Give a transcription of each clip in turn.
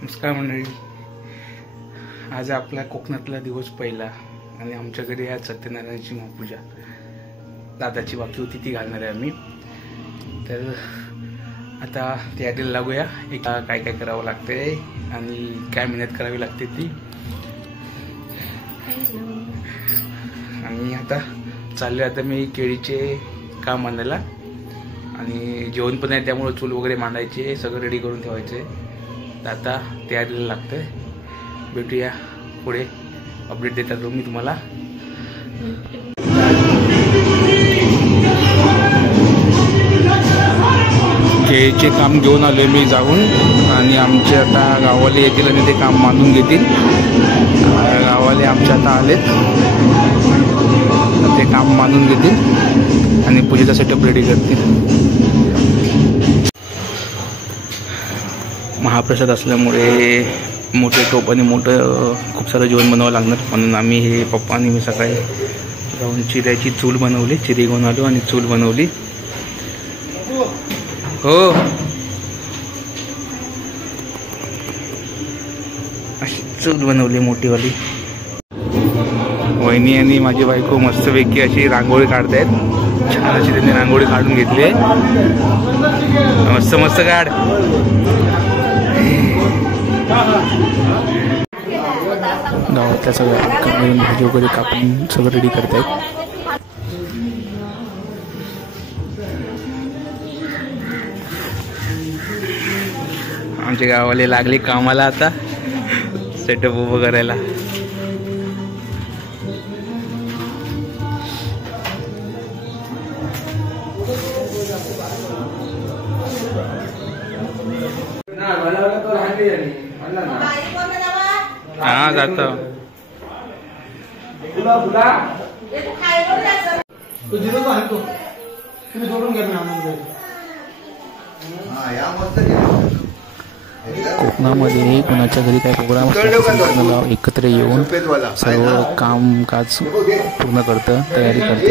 नमस्कार मंडळी, आज आपला कोकणातला दिवस पहिला आणि आमच्या घरी आज सत्यनारायणाची महापूजा. दादाची बाकी होती ती घालणार आहे आम्ही. तर आता तयारीला लागूया. काय काय करावं लागते आणि काय मेहनत करावी लागते ती. आणि आता चालले आता मी केळीचे काम आणायला आणि जेवण पण आहे, त्यामुळे चूल वगैरे मांडायचे, सगळं रेडी करून ठेवायचे. तर आता तयारीला लागतंय. भेटूया पुढे, अपडेट देतात मी तुम्हाला. केळीचे काम घेऊन आले मी जाऊन आणि आमचे आता गावाले येतील आणि ते काम बांधून घेतील. गावाले आमच्या आता आलेत, ते काम बांधून घेतील आणि पूजेचा सेटअप रेडी करतील. महाप्रसाद असल्यामुळे मोठे टोप आणि मोठं खूप सारं जेवण बनवावं लागणार, म्हणून आम्ही हे पप्पा आणि मी सकाळी जाऊन चिऱ्याची चूल बनवली. चिरी घेऊन आलो आणि चूल बनवली. हो, अशी चूल बनवली मोठीवाली. वहिनी आणि माझी बायको मस्तपैकी अशी रांगोळी काढतायत. छान अशी त्यांनी रांगोळी काढून घेतली आहे. मस्त मस्त काढ. गावातल्या सगळ्या भाजी वगैरे कापून सगळं रेडी करतायत. आमच्या गावाले लागले कामाला आता सेटअप उभं करायला. हा जातो. कोकणामध्ये कोणाच्या घरी काही प्रोग्राम असतो, गाव एकत्र येऊन सर्व कामकाज पूर्ण करतं, तयारी करतं.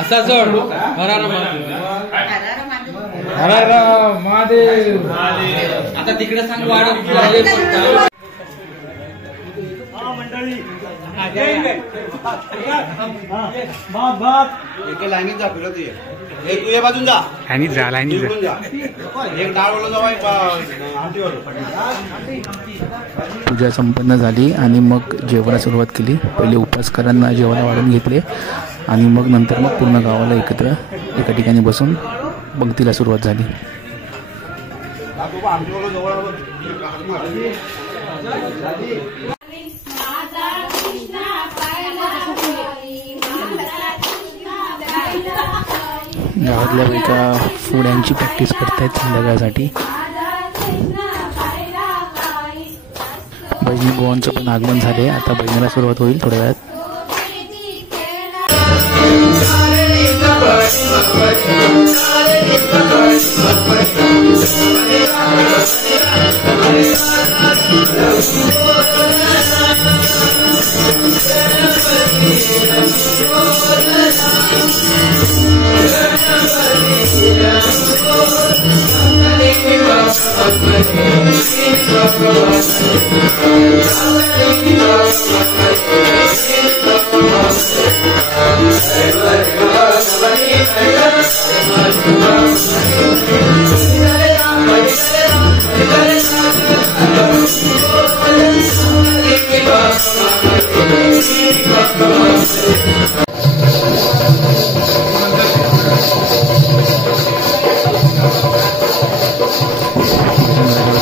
असा जोड महादेव. आता तिकडे सांग वाढत पूजा संपन्न झाली आणि मग जेवणाला सुरुवात केली. पहिले उपासकरांना जेवायला वाढून घेतले आणि मग नंतर मग पूर्ण गावाला एकत्र एका ठिकाणी बसून पंक्तीला सुरुवात झाली. गावातल्या एका फुड्यांची प्रॅक्टिस करतायत संध्याकाळसाठी. बहिणी गोवांचं पण आगमन झाले. आता बहिणीला सुरुवात होईल थोड्या वेळात.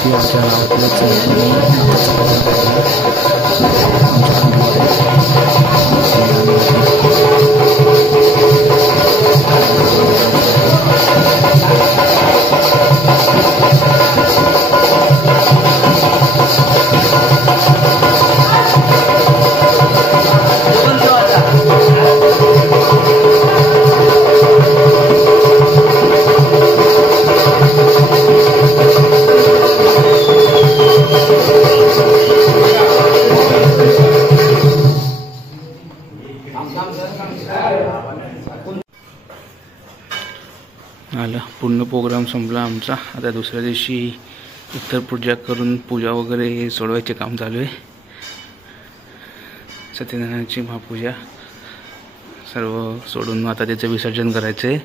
आमच्या गावातल्या आला पूर्ण प्रोग्राम संपला आमचा. आता दुसऱ्या दिवशी उत्तर पूजा करून पूजा वगैरे सोडवायचे काम चालू आहे. सत्यनारायणाची महापूजा सर्व सोडून आता त्याचं विसर्जन करायचं आहे.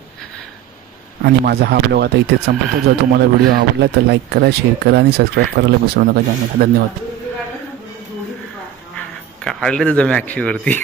आणि माझा हा ब्लॉग आता इथेच संपतो. जर तुम्हाला व्हिडिओ आवडला तर लाईक करा, शेअर करा आणि सबस्क्राईब करायला विसरू नका चॅनलला. धन्यवाद. काढले तुझं मी अक्षीवरती.